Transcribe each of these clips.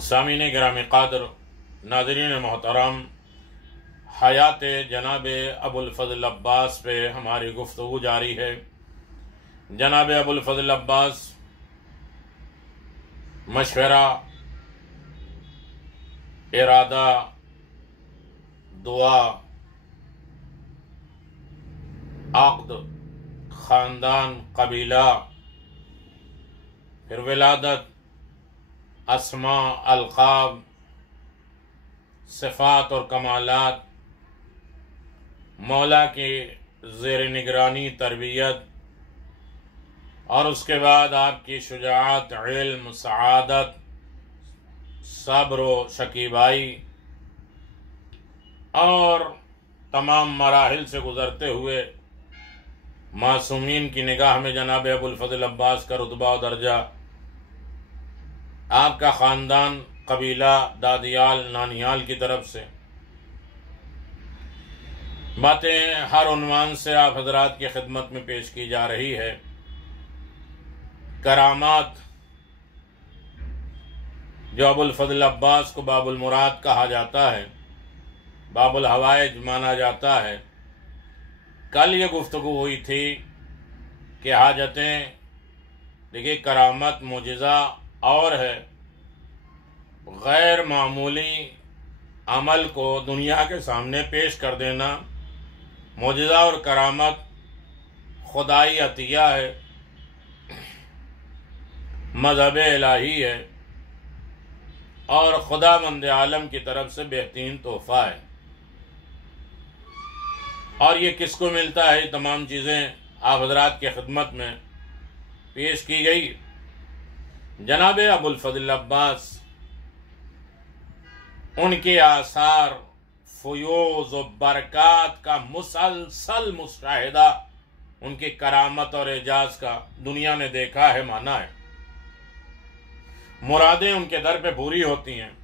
सामीन गिरामी क़ादर, नाज़रीन मोहतरम, हयात जनाब अबुल फ़ज़ल अब्बास पे हमारी गुफ्तगू जारी है। जनाब अबुल फ़ज़ल अब्बास मशवरा, इरादा, दुआ, आक़द, ख़ानदान, कबीला, फिर विलादत, अस्मा, अलक़ाब, सिफ़ात और कमालात, मौला की ज़ेर निगरानी तरबियत, और उसके बाद आपकी शुजाअत, इल्म, सआदत, सब्र व शकीबाई और तमाम मराहिल से गुज़रते हुए मासूमीन की निगाह में जनाब अबुल फ़ज़ल अब्बास का रुतबा और दर्जा, आपका ख़ानदान, कबीला, दादियाल, नानियाल की तरफ से बातें हर उन्वान से आप हजरात की खिदमत में पेश की जा रही है। करामात, जो अबुल फ़ज़ल अब्बास को बाबुल मुराद कहा जाता है, बाबुल हवाइज माना जाता है। कल ये गुफ्तगू हुई थी कि हाजतें, देखिए करामत, मुजिज़ा और है गैर मामूली अमल को दुनिया के सामने पेश कर देना। मुजिज़ा और करामत खुदाई अतिया है, मज़हब इलाही है और खुदावंद आलम की तरफ से बेहतरीन तोहफ़ा है। और ये किसको मिलता है? तमाम चीज़ें आप हज़रात की खिदमत में पेश की गई। जनाब अबुल फ़ज़ल अब्बास, उनके आसार, फ़ुयूज़ व बरक़ात का मुसलसल मुशाहिदा, उनकी करामत और एजाज़ का दुनिया ने देखा है, माना है। मुरादें उनके दर पे पूरी होती हैं।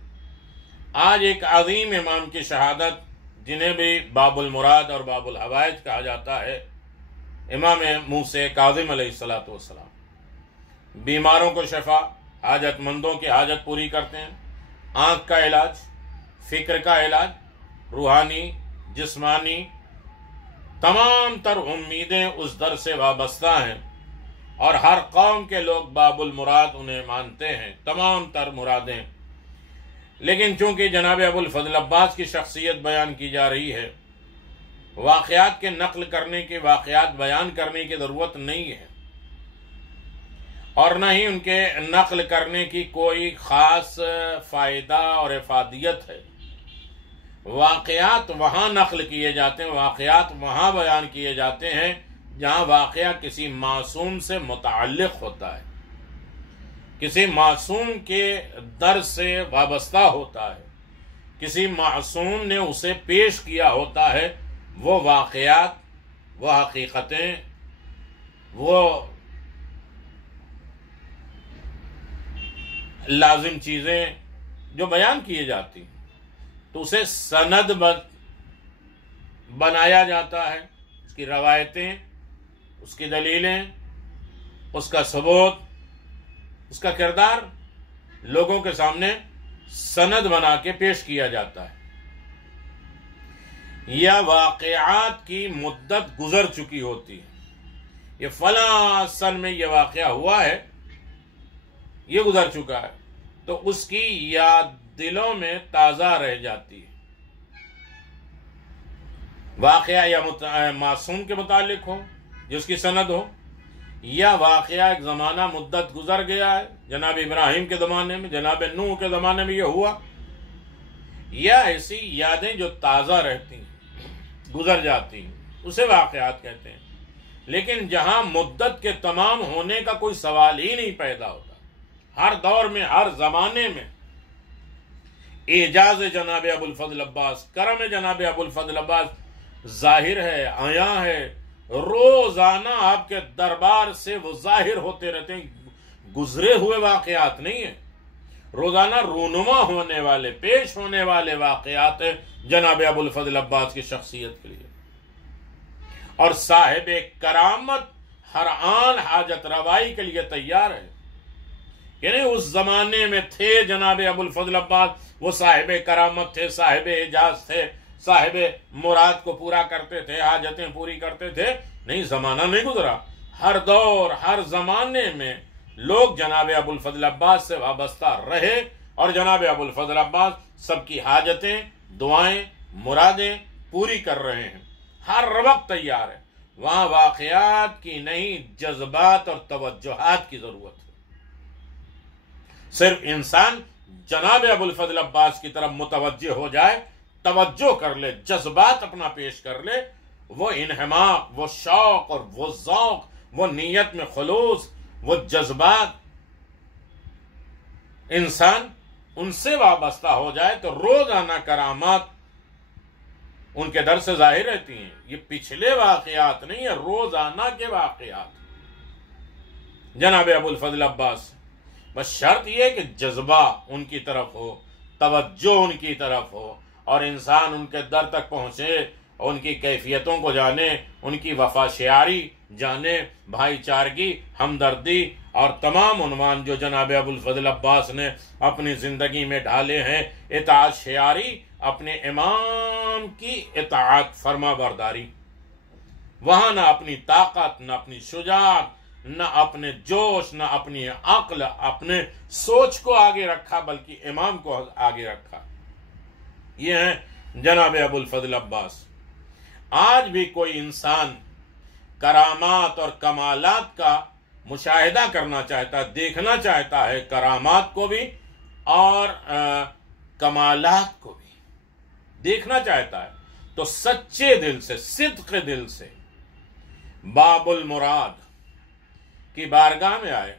आज एक अज़ीम इमाम की शहादत, जिन्हें भी बाबुल मुराद और बाबुल हवाइज कहा जाता है, इमाम मूसा काज़िम अलैहिस्सलातु वस्सलाम, बीमारों को शफा, हाजतमंदों की हाजत पूरी करते हैं। आँख का इलाज, फ़िक्र का इलाज, रूहानी, जिस्मानी, तमाम तर उम्मीदें उस दर से वाबस्ता हैं और हर कौम के लोग बाबुल मुराद उन्हें मानते हैं, तमाम तर मुरादें। लेकिन चूँकि जनाब अबुल फ़ज़ल अब्बास की शख्सियत बयान की जा रही है, वाक़यात के नक़ल करने के, वाक़यात बयान करने की ज़रूरत नहीं है और न ही उनके नक़ल करने की कोई ख़ास फ़ायदा और इफ़ादियत है। वाक़यात वहाँ नक़ल किए जाते हैं, वाक़यात वहाँ बयान किए जाते हैं जहाँ वाक़या किसी मासूम से मुतअल्लिक़ होता है, किसी मासूम के दर से वाबस्ता होता है, किसी मासूम ने उसे पेश किया होता है। वो वाक़यात, वो हकीकतें, वो लाजिम चीज़ें जो बयान किए जाती हैं, तो उसे सनद बनाया जाता है। उसकी रवायतें, उसकी दलीलें, उसका सबूत, उसका किरदार लोगों के सामने सनद बना के पेश किया जाता है। या वाक़यात की मुद्दत गुजर चुकी होती है, ये फला सन में ये वाक़या हुआ है, ये गुजर चुका है, तो उसकी याद दिलों में ताज़ा रह जाती है। वाक़या या मासूम के मुतालिक हो जिसकी सनद हो, या वाक़या एक ज़माना मुद्दत गुजर गया है, जनाब इब्राहिम के ज़माने में, जनाब नूह के ज़माने में ये हुआ, या ऐसी यादें जो ताज़ा रहती हैं, गुजर जाती हैं, उसे वाक़यात कहते हैं। लेकिन जहां मुद्दत के तमाम होने का कोई सवाल ही नहीं पैदा होता, हर दौर में, हर ज़माने में एजाज जनाब अबुल फजल अब्बास, करम जनाब अबुल फजल अब्बास जाहिर है, आया है, रोजाना आपके दरबार से वो जाहिर होते रहते हैं, गुजरे हुए वाक़यात नहीं है, रोजाना रूनुमा होने वाले, पेश होने वाले वाक़यात है जनाब अबुल फजल अब्बास की शख्सियत के लिए। और साहिब करामत हर आन हाजत रवाई के लिए तैयार है, यानी उस जमाने में थे जनाब अबुल फजल अब्बास, वो साहिब करामत थे, साहिब एजाज थे, साहिब मुराद को पूरा करते थे, हाजतें पूरी करते थे। नहीं, जमाना नहीं गुजरा, हर दौर हर जमाने में लोग जनाब अबुल फजल अब्बास से वाबस्ता रहे, और जनाब अबुल फजल अब्बास सबकी हाजतें, दुआएं, मुरादें पूरी कर रहे हैं, हर वक्त तैयार है। वहां वाक़यात की नहीं, जज्बात और तवज्जुहात की जरूरत है। सिर्फ इंसान जनाब अबुल फजल अब्बास की तरफ मुतवज्जे हो जाए, तवज्जो कर ले, जज्बात अपना पेश कर ले, वो इन्हमाक, वो शौक और वो ज़ौक़, वो नीयत में खुलूस, वो जज्बात, इंसान उनसे वाबस्ता हो जाए तो रोजाना करामात उनके दर से जाहिर रहती हैं। ये पिछले वाक़यात नहीं है, रोजाना के वाक़यात जनाब अबुल फजल अब्बास। बस शर्त यह कि जज्बा उनकी तरफ हो, तवज्जो उनकी तरफ हो, और इंसान उनके दर तक पहुंचे, उनकी कैफियतों को जाने, उनकी वफाशियारी जाने, भाईचारगी, हमदर्दी और तमाम उन्वान जो जनाब अबुल फजल अब्बास ने अपनी ज़िंदगी में ढाले हैं, इताअत शियारी, अपने इमाम की इताअत फरमा बरदारी। वहां ना अपनी ताकत, ना अपनी शुजाअत, न अपने जोश, न अपनी अक्ल, अपने सोच को आगे रखा, बल्कि इमाम को आगे रखा। ये है जनाब अबुल फजल अब्बास। आज भी कोई इंसान करामात और कमालात का मुशाहिदा करना चाहता है, देखना चाहता है, करामात को भी और कमालात को भी देखना चाहता है, तो सच्चे दिल से, सिद्क़ दिल से बाबुल मुराद की बारगाह में आए,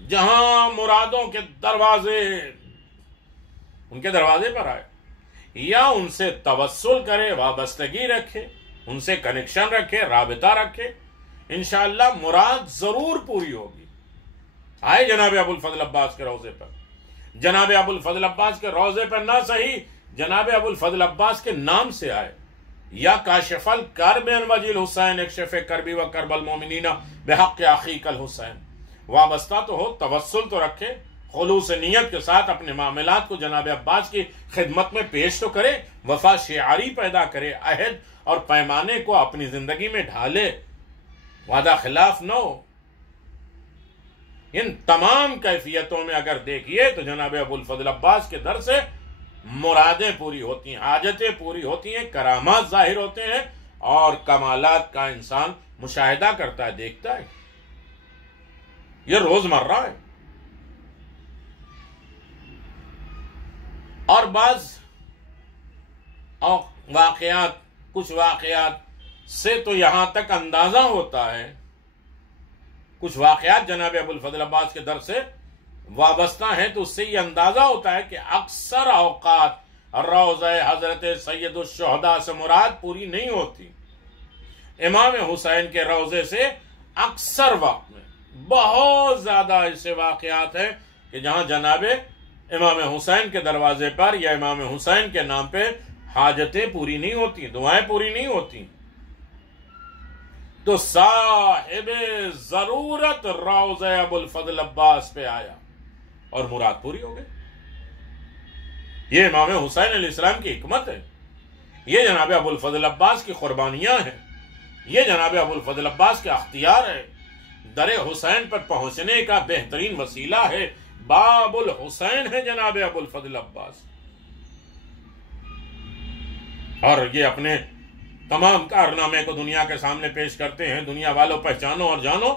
जहां मुरादों के दरवाजे, उनके दरवाजे पर आए, या उनसे तवस्सुल करे, वाबस्तगी रखे, उनसे कनेक्शन रखे, राबिता रखे, इंशाअल्लाह मुराद जरूर पूरी होगी। आए जनाब अबुल फजल अब्बास के रोजे पर, जनाब अबुल फजल अब्बास के रोजे पर ना सही, जनाब अबुल फजल अब्बास के नाम से आए, या काशिफल कर्ब वजील हुसैन इक्शफ करबी व करबल मोमिनीना बिहक़ अख़ीकल हुसैन। वाबस्ता तो हो, तवस्सुल तो रखे, खुलूस नियत के साथ अपने मामलात को जनाब अब्बास की खिदमत में पेश तो करे, वफा शियारी पैदा करे, अहद और पैमाने को अपनी जिंदगी में ढाले, वादा खिलाफ न हो। इन तमाम कैफियतों में अगर देखिए तो जनाब अबुल फजल अब्बास के दर से मुरादें पूरी होती हैं, हाजतें पूरी होती हैं, करामात जाहिर होते हैं, और कमालात का इंसान मुशाहिदा करता है, देखता है। यह रोजमर्रा है। और बाज वाक़यात, कुछ वाक़यात से तो यहां तक अंदाजा होता है, कुछ वाक़यात जनाब अबुल फजल अब्बास के दर से वाबस्ता है, तो उससे ये अंदाजा होता है कि अक्सर औकात रोज़ा हजरत सैयदुश शुहदा से मुराद पूरी नहीं होती। इमाम हुसैन के रोज़े से अक्सर वक्त में बहुत ज्यादा ऐसे वाक़यात हैं कि जहां जनाबे इमाम हुसैन के दरवाजे पर या इमाम हुसैन के नाम पे हाजतें पूरी नहीं होती, दुआएं पूरी नहीं होती। तो साहिबे जरूरत रोज़े अबुल फजल अब्बास पे आया और मुराद पूरी हो गई। ये इमाम हुसैन अलैहिस्सलाम की हिकमत है। ये जनाब अबुल फजल अब्बास की कुर्बानियां हैं, ये जनाब अबुल फजल अब्बास के अख्तियार है। दरे हुसैन पर पहुंचने का बेहतरीन वसीला है, बाबुल हुसैन है जनाब अबुल फजल अब्बास। और ये अपने तमाम कारनामे को दुनिया के सामने पेश करते हैं। दुनिया वालों पहचानो और जानो,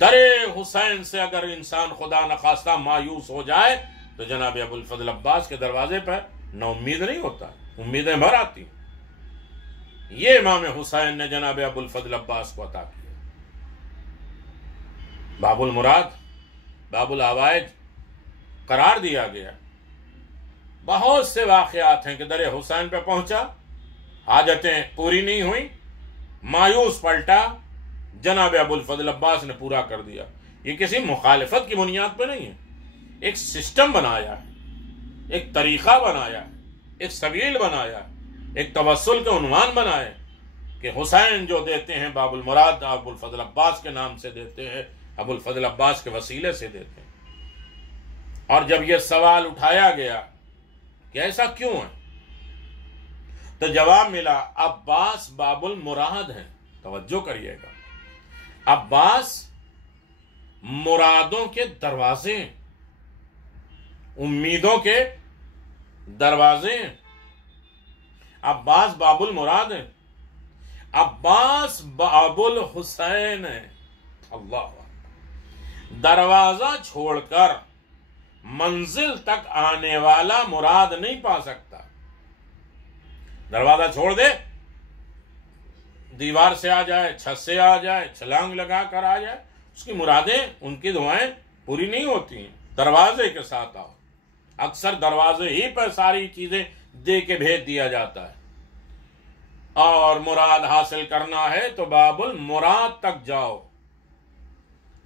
दरे हुसैन से अगर इंसान खुदा न खास्ता मायूस हो जाए तो जनाब अबुल फजल अब्बास के दरवाजे पर न उम्मीद नहीं होता, उम्मीदें भर आती। ये इमाम हुसैन ने जनाब अबुल फजल अब्बास को अता किया। बाबुल मुराद, बाबुल हवाइज करार दिया गया। बहुत से वाकयात हैं कि दरे हुसैन पे पहुंचा, हाजतें पूरी नहीं हुई, मायूस पलटा, जनाब अबुल फजल अब्बास ने पूरा कर दिया। ये किसी मुखालिफत की बुनियाद पर नहीं है, एक सिस्टम बनाया है, एक तरीका बनाया है, एक सबील बनाया है, एक तवस्सुल के उन्वान बनाए कि हुसैन जो देते हैं बाबुल मुराद अबुल फजल अब्बास के नाम से देते हैं, अबुल फजल अब्बास के वसीले से देते हैं। और जब यह सवाल उठाया गया कि ऐसा क्यों है, तो जवाब मिला अब्बास बाबुल मुराद हैं। तवज्जो करिएगा, अब्बास मुरादों के दरवाजे, उम्मीदों के दरवाजे। अब्बास बाबुल मुराद है, अब्बास बाबुल हुसैन है। अल्लाह, दरवाजा छोड़कर मंजिल तक आने वाला मुराद नहीं पा सकता। दरवाजा छोड़ दे, दीवार से आ जाए, छत से आ जाए, छलांग लगा कर आ जाए, उसकी मुरादें, उनकी दुआएं पूरी नहीं होती हैं। दरवाजे के साथ आओ। अक्सर दरवाजे ही पर सारी चीजें दे के भेज दिया जाता है। और मुराद हासिल करना है तो बाबुल मुराद तक जाओ,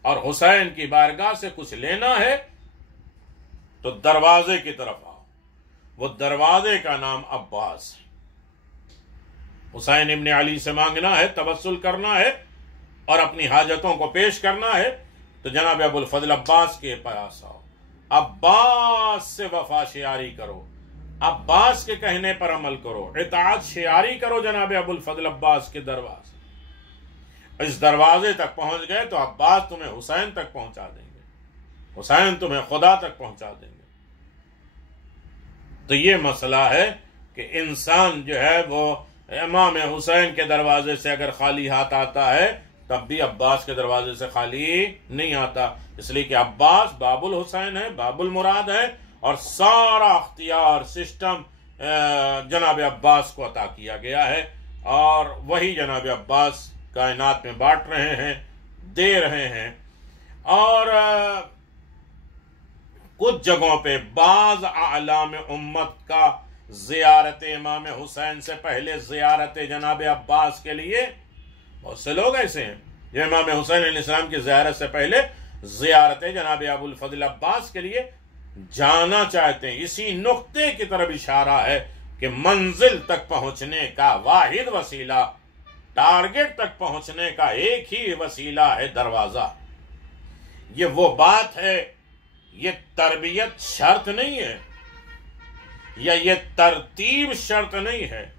और हुसैन की बारगाह से कुछ लेना है तो दरवाजे की तरफ आओ। वो दरवाजे का नाम अब्बास है। हुसैन इब्ने अली से मांगना है, तवस्सुल करना है और अपनी हाजतों को पेश करना है तो जनाब अबुल फजल अब्बास के पास आओ। अब्बास से वफा शियारी करो, अब्बास के कहने पर अमल करो, इताअत शियारी करो जनाब अबुल फजल अब्बास के दरवाजे। इस दरवाजे तक पहुंच गए तो अब्बास तुम्हें हुसैन तक पहुंचा देंगे, हुसैन तुम्हें खुदा तक पहुंचा देंगे। तो ये मसला है कि इंसान जो है वो इमाम हुसैन के दरवाजे से अगर खाली हाथ आता है तब भी अब्बास के दरवाजे से खाली नहीं आता, इसलिए कि अब्बास बाबुल हुसैन है, बाबुल मुराद है, और सारा अख्तियार सिस्टम जनाब अब्बास को अता किया गया है। और वही जनाब अब्बास कायनात में बांट रहे हैं, दे रहे हैं। और कुछ जगहों पे बाज आलाम उम्मत का ज़ियारत इमाम हुसैन से पहले ज़ियारत जनाब अब्बास के लिए, बहुत से लोग ऐसे हैं जो इमाम हुसैन अलैहिस्सलाम की ज़ियारत से पहले ज़ियारत जनाब अबुल फजल अब्बास के लिए जाना चाहते हैं। इसी नुक्ते की तरफ इशारा है कि मंजिल तक पहुंचने का वाहिद वसीला, टारगेट तक पहुंचने का एक ही वसीला है दरवाजा। ये वो बात है, ये तरबियत शर्त नहीं है, या ये तरतीब शर्त नहीं है,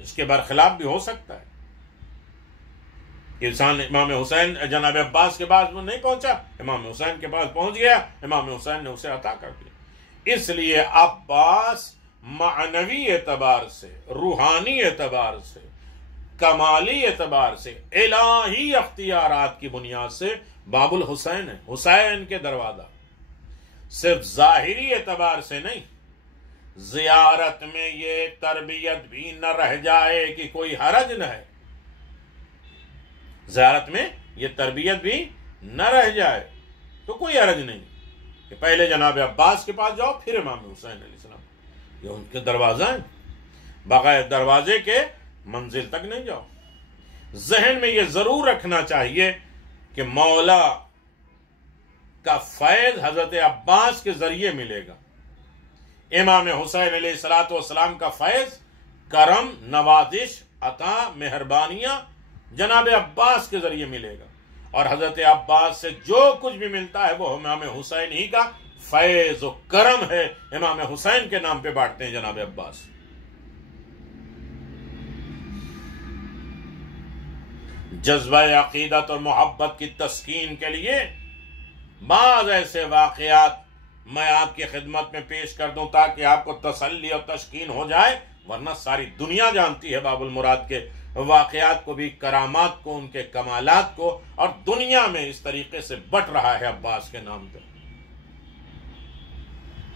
इसके बरखिलाफ भी हो सकता है कि इंसान इमाम हुसैन जनाब अब्बास के पास नहीं पहुंचा, इमाम हुसैन के पास पहुंच गया, इमाम हुसैन ने उसे अता कर दिया। इसलिए अब्बास मानवी एतबार से, रूहानी एतबार से, कमाली एतबार से, इलाही अख्तियारात की बुनियाद से बाबुल हुसैन है, हुसैन के दरवाजा। सिर्फ जाहिरी एतबार से नहीं, जियारत में ये तरबियत भी न रह जाए कि कोई हरज न है, जियारत में ये तरबियत भी न रह जाए तो कोई हरज नहीं कि पहले जनाब अब्बास के पास जाओ फिर इमाम हुसैन अलैहिस्सलाम, ये उनके दरवाजा है, बगैर दरवाजे के मंजिल तक नहीं जाओ। जहन में ये जरूर रखना चाहिए कि मौला का फैज हजरत अब्बास के जरिए मिलेगा। इमाम हुसैन अलैहिस्सलाम का फैज, करम, नवाजिश, अता, मेहरबानियां जनाब अब्बास के जरिए मिलेगा। और हजरत अब्बास से जो कुछ भी मिलता है वो इमाम हुसैन ही का फैज और करम है, इमाम हुसैन के नाम पे बांटते हैं जनाब अब्बास। जज्बा अकीदत और मोहब्बत की तस्कीन के लिए बाज़ ऐसे वाक़यात मैं आपकी खिदमत में पेश कर दूं ताकि आपको तसल्ली और तस्कीन हो जाए, वरना सारी दुनिया जानती है बाबुल मुराद के वाक़यात को भी, करामात को, उनके कमालात को, और दुनिया में इस तरीके से बट रहा है अब्बास के नाम पे।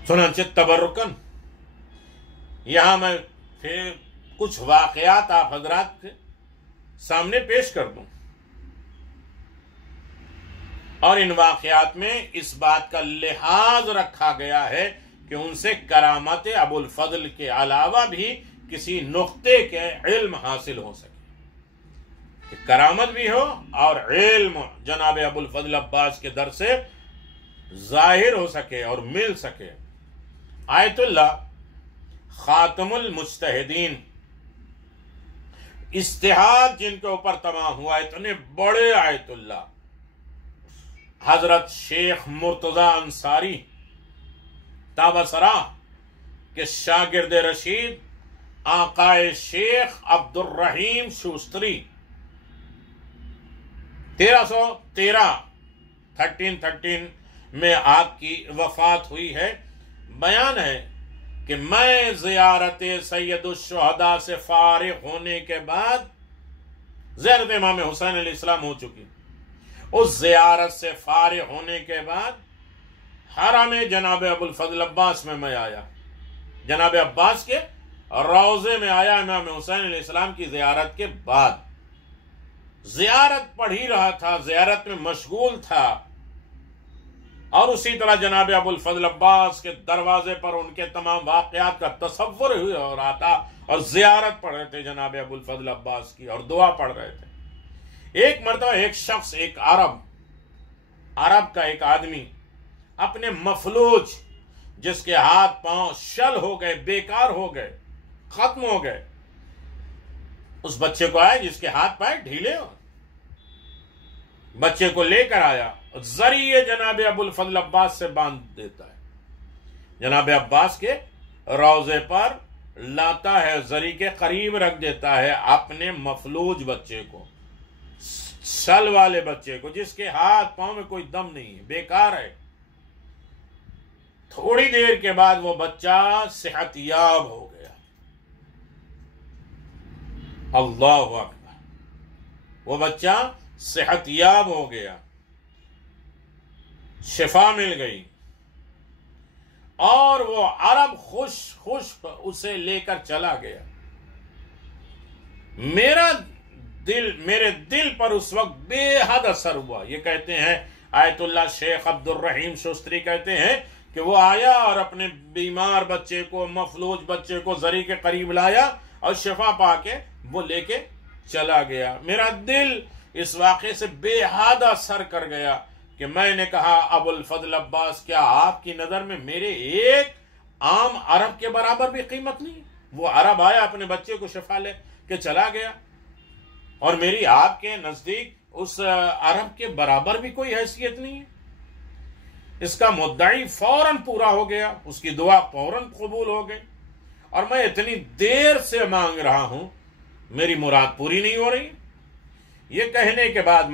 चुनांचे तबरुकन यहां मैं फिर कुछ वाक़यात आप हजरात के सामने पेश कर दूं, और इन वाक़यात में इस बात का लिहाज रखा गया है कि उनसे करामत अबुल फजल के अलावा भी किसी नुक्ते के इल्म हासिल हो सके, कि करामत भी हो और इल्म जनाब अबुल फजल अब्बास के दर से जाहिर हो सके और मिल सके। आयतुल्लाह खातमुल मुज्तहिदीन, इज्तिहाद जिनके ऊपर तमाम हुआ, इतने बड़े आयतुल्लाह हजरत शेख मुर्तजा अंसारी ताबसरा के शागिर्द रशीद आकाए शेख अब्दुल रहीम शूस्तरी 1313 में आपकी वफात हुई है। बयान है कि मैं ज़ियारत सैयदुश्शुहदा से फारिग होने के बाद, ज़ियारत इमाम हुसैन अलैहिस्सलाम हो चुकी, उस ज़ियारत से फारिग होने के बाद हरम जनाब अबुल फजल अब्बास में मैं आया, जनाब अब्बास के रोज़े में आया इमाम हुसैन अलैहिस्सलाम की ज़ियारत के बाद। ज़ियारत पढ़ ही रहा था, ज़ियारत में मशगूल था, और उसी तरह जनाब अबुल फजल अब्बास के दरवाजे पर उनके तमाम वाक़यात का तसव्वुर हो रहा था, और ज़ियारत पढ़ रहे थे जनाब अबुल फजल अब्बास की, और दुआ पढ़ रहे थे। एक मरतबा एक शख्स, एक अरब का एक आदमी अपने मफलूज, जिसके हाथ पांव शल हो गए, बेकार हो गए, खत्म हो गए, उस बच्चे को आया जिसके हाथ पैर ढीले हो, बच्चे को लेकर आया, जरिए जनाब अबुल फजल अब्बास से बांध देता है, जनाब अब्बास के रोज़े पर लाता है, जरी के करीब रख देता है अपने मफलूज बच्चे को, सल वाले बच्चे को, जिसके हाथ पांव में कोई दम नहीं है, बेकार है। थोड़ी देर के बाद वो बच्चा सेहतयाब हो गया। अल्लाह अकबर, वो बच्चा सेहतयाब हो गया, शिफा मिल गई, और वो अरब खुश उसे लेकर चला गया। मेरे दिल पर उस वक्त बेहद असर हुआ। ये कहते हैं आयतुल्लाह शेख अब्दुल रहीम शूस्तरी कहते हैं कि वो आया और अपने बीमार बच्चे को, मफलूज बच्चे को जरी के करीब लाया और शिफा पाके वो लेके चला गया। मेरा दिल इस वाक़े से बेहद असर कर गया कि मैंने कहा, अबुल फजल अब्बास, क्या आपकी नजर में मेरे एक आम अरब के बराबर भी कीमत नहीं? वो अरब आया, अपने बच्चे को शिफा ले के चला गया, और मेरी आपके नजदीक उस अरब के बराबर भी कोई हैसियत नहीं है। इसका मुद्दाई फौरन पूरा हो गया, उसकी दुआ फौरन कबूल हो गई, और मैं इतनी देर से मांग रहा हूं, मेरी मुराद पूरी नहीं हो रही। ये कहने के बाद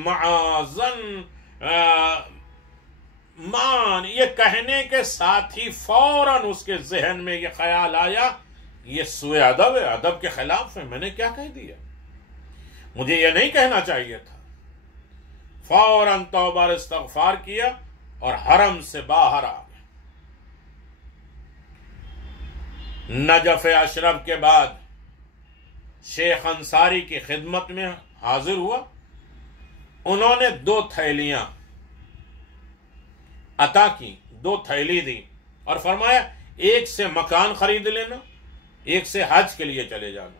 ये कहने के साथ ही फौरन उसके जहन में ये ख्याल आया, ये सुए अदब है, अदब के खिलाफ है, मैंने क्या कह दिया, मुझे ये नहीं कहना चाहिए था। फौरन तौबा इस्तग़फ़ार किया और हरम से बाहर आ गया। नजफ अशरफ के बाद शेख अंसारी की खिदमत में हाजिर हुआ। उन्होंने 2 थैलियां अता की, 2 थैली दी, और फरमाया एक से मकान खरीद लेना, एक से हज के लिए चले जाना।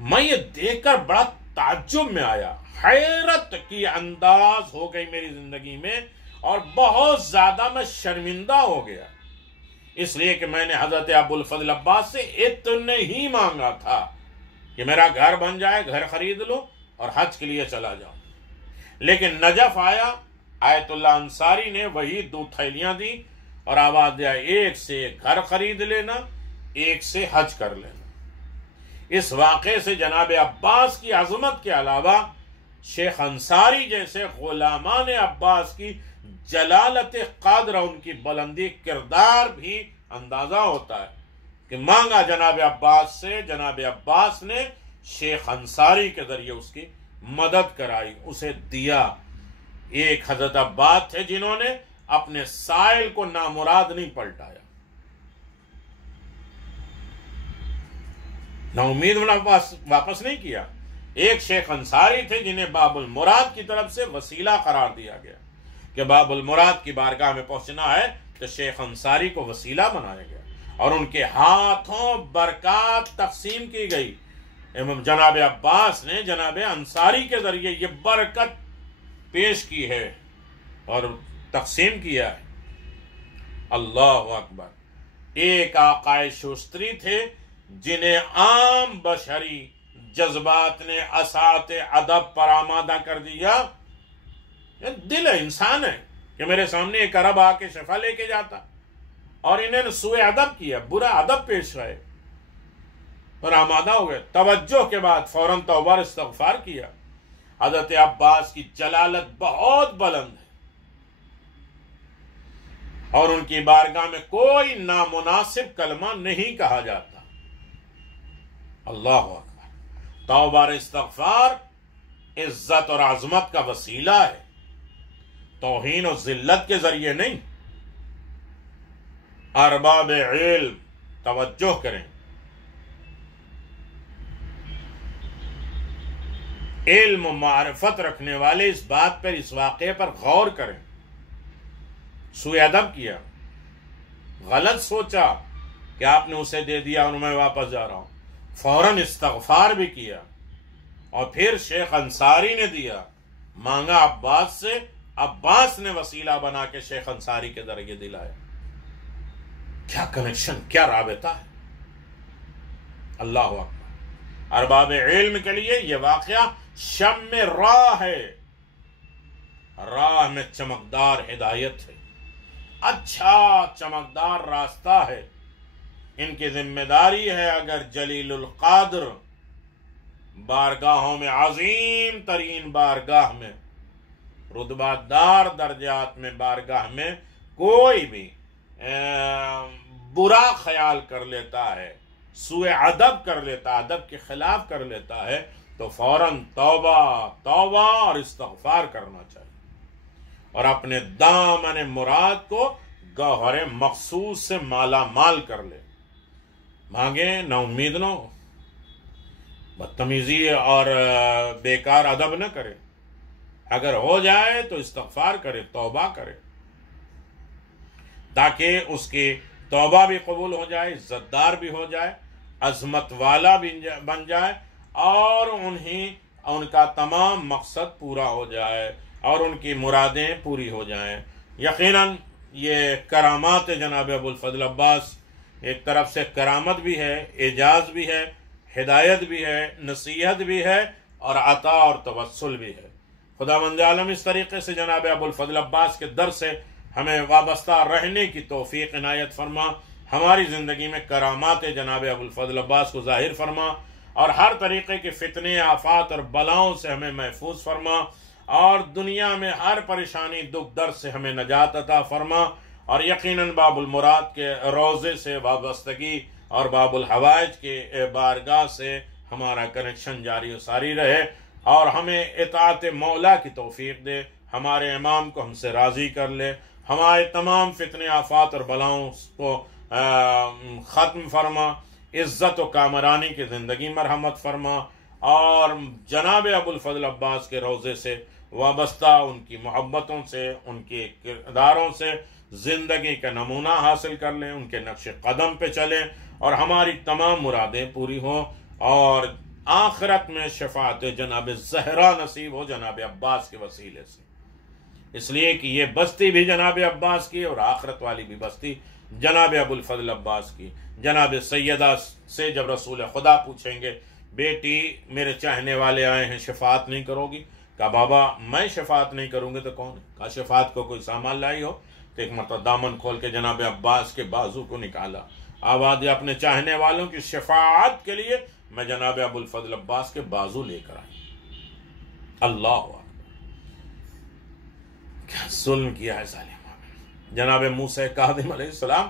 मैं ये देखकर बड़ा ताज्जुब में आया, हैरत की अंदाज हो गई मेरी जिंदगी में, और बहुत ज्यादा मैं शर्मिंदा हो गया, इसलिए कि मैंने हजरत अबुल फजल अब्बास से इतने ही मांगा था कि मेरा घर बन जाए, घर खरीद लो और हज के लिए चला जाऊं। लेकिन नजफ आया, आयतुल्लाह अंसारी ने वही 2 थैलियां दी और आवाज दिया, एक से घर खरीद लेना, एक से हज कर लेना। इस वाक़े से जनाब अब्बास की अजमत के अलावा शेख अंसारी जैसे गुलामान अब्बास की जलालत क़द्र, उनकी बुलंदी किरदार भी अंदाज़ा होता है कि मांगा जनाब अब्बास से, जनाब अब्बास ने शेख अंसारी के ज़रिए उसकी मदद कराई, उसे दिया। एक हज़रत अब्बास थे जिन्होंने अपने साइल को नामुराद नहीं पलटाया, नाउमीद वापस नहीं किया। एक शेख अंसारी थे जिन्हें बाबुल मुराद की तरफ से वसीला करार दिया गया कि बाबुल मुराद की बारगाह में पहुंचना है तो शेख अंसारी को वसीला बनाया गया और उनके हाथों बरकत तकसीम की गई। जनाब अब्बास ने जनाब अंसारी के जरिए ये बरकत पेश की है और तकसीम किया है। अल्लाह अकबर। एक आकाए शुस्त्री थे जिन्हें आम बशरी जज्बात ने असात अदब पर आमादा कर दिया। दिल है, इंसान है कि मेरे सामने एक अरब आके शफा लेके जाता, और इन्हें सुए अदब किया, बुरा अदब पेश आए पर आमादा हो गए। तवज्जो के बाद फौरन तौबा और इस्तग़फ़ार किया। हज़रत अब्बास की जलालत बहुत बुलंद है और उनकी बारगाह में कोई नामुनासिब कलमा नहीं कहा जाता। अल्लाह अकबर। तौबा और इस्तग़फ़ार इज्जत और अज़मत का वसीला है, तौहीन और जिल्लत के जरिए नहीं। अरबाब इल्म तवज्जो करें, इल्म मारिफत रखने वाले इस बात पर, इस वाक़े पर गौर करें। सुए अदब किया, गलत सोचा कि आपने उसे दे दिया और मैं वापस जा रहा हूं, फौरन इस्तग़फ़ार भी किया और फिर शेख अंसारी ने दिया, मांगा अब्बास से, अब्बास ने वसीला बना के शेख अंसारी के जरिए दिलाया। क्या कनेक्शन, क्या राबता है। अल्लाह अकबर। अरबाब इल्म के लिए यह वाक़या शम में राह है, राह में चमकदार हिदायत है, अच्छा चमकदार रास्ता है। इनकी जिम्मेदारी है अगर जलीलुल क़द्र बारगाहों में, अजीम तरीन बारगाह में, रुतबादार दर्जात में बारगाह में कोई भी बुरा ख्याल कर लेता है, सुए अदब कर लेता, अदब के खिलाफ कर लेता है, तो फौरन तौबा और इस्तग़फ़ार करना चाहिए और अपने दामन मुराद को गौहर मखसूस से माला माल कर ले। मांगे न उम्मीद न हो, बदतमीजी और बेकार अदब न करे, अगर हो जाए तो इस्तग़फ़ार करे, तौबा करे, ताकि उसकी तौबा भी कबूल हो जाए, इज़्ज़तदार भी हो जाए, अज़मत वाला भी बन जाए और उनका तमाम मकसद पूरा हो जाए और उनकी मुरादें पूरी हो जाएं। यकीनन ये करामात जनाब अबुल फ़ज़ल अब्बास, एक तरफ से करामत भी है, एजाज़ भी है, हिदायत भी है, नसीहत भी है और अता और तवस्सुल भी है। खुदावंद आलम इस तरीके से जनाब अबुल फ़ज़ल अब्बास के दर से हमें वाबस्ता रहने की तौफ़ीक़ इनायत फरमा, हमारी ज़िंदगी में करामात जनाब अबुल फ़ज़ल अब्बास को ज़ाहिर फरमा और हर तरीक़े के फ़ितने, आफ़ात और बलाओं से हमें महफूज फरमा और दुनिया में हर परेशानी, दुख दर्द से हमें नजात अता फरमा और यकीनन बाबुल मुराद के रोज़े से वाबस्तगी और बाबुल हवाइज के बारगाह से हमारा कनेक्शन जारी व सारी रहे और हमें इताअत मौला की तौफ़ीक़ दे, हमारे इमाम को हमसे राज़ी कर ले, हमारे तमाम फ़ितने, आफ़ात और बलाओं को ख़त्म फरमा, इज़्ज़त व कामरानी की ज़िंदगी मरहमत फरमा और जनाब अबुल फ़ज़ल अब्बास के रोज़े से वाबस्ता उनकी मोहब्बतों से, उनके किरदारों से ज़िंदगी का नमूना हासिल कर लें, उनके नक्श कदम पे चलें और हमारी तमाम मुरादें पूरी हों और आखिरत में शफ़ाअत जनाब ज़हरा नसीब हो जनाब अब्बास के वसीले से। इसलिए कि ये बस्ती भी जनाब अब्बास की और आखिरत वाली भी बस्ती जनाब अबुल फ़ज़ल अब्बास की। जनाब सैयदा से जब रसूल खुदा पूछेंगे, बेटी मेरे चाहने वाले आए हैं, शफ़ाअत नहीं करोगी? कहा बाबा मैं शफ़ाअत नहीं करूँगी तो कौन है? कहा शफ़ाअत को कोई सामान लाई हो? तो एक मरतबा दामन खोल के जनाब अब्बास के बाजू को निकाला, आवाज़ अपने चाहने वालों की शफ़ाअत के लिए मैं जनाब अबुल फजल अब्बास के बाजू लेकर आई। अल्लाह क्या जुल्म किया है जालिमा ने। जनाब मूसा काज़िम अलैहिस्सलाम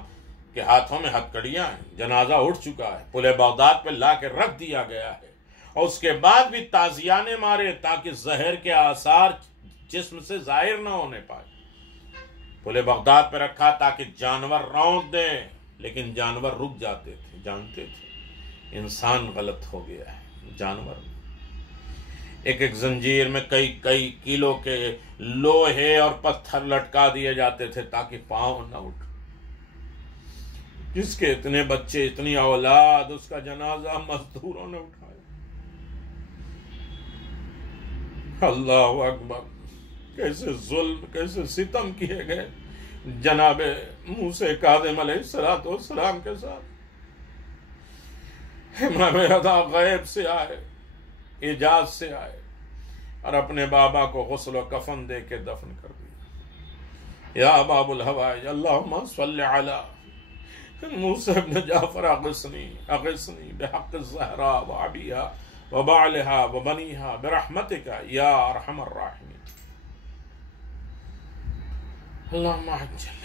के हाथों में हथकड़ियां हैं, जनाजा उठ चुका है, पुले बगदाद पे ला के रख दिया गया है, और उसके बाद भी ताजियाने मारे ताकि जहर के आसार जिस्म से जाहिर ना होने पाए। पुले बगदाद पे रखा ताकि जानवर रौंद दें, लेकिन जानवर रुक जाते थे, जानते थे इंसान गलत हो गया है। जानवर एक एक जंजीर में कई कई किलो के लोहे और पत्थर लटका दिए जाते थे ताकि पांव न उठ। जिसके इतने बच्चे, इतनी औलाद, उसका जनाजा मजदूरों ने उठाया। अल्लाह अकबर, कैसे जुल्म, कैसे सितम किए गए जनाब मूसा काज़िम अलैहिस्सलाम के साथ। इमाम रज़ा गैब से आए, इजाज से आए और अपने बाबा को गुस्ल व कफन दे के दफन कर दिया। या बाबुल हवाइज अल्लाहुम्मा सल्लि अला मूसा इब्न जाफर अग़िस्नी बिहक़्क़ ज़हरा व अबीहा व बालिहा व बनीहा बिरहमतिका या अरहमर राहिमीन। अल्लाहुम्मा अज्जिल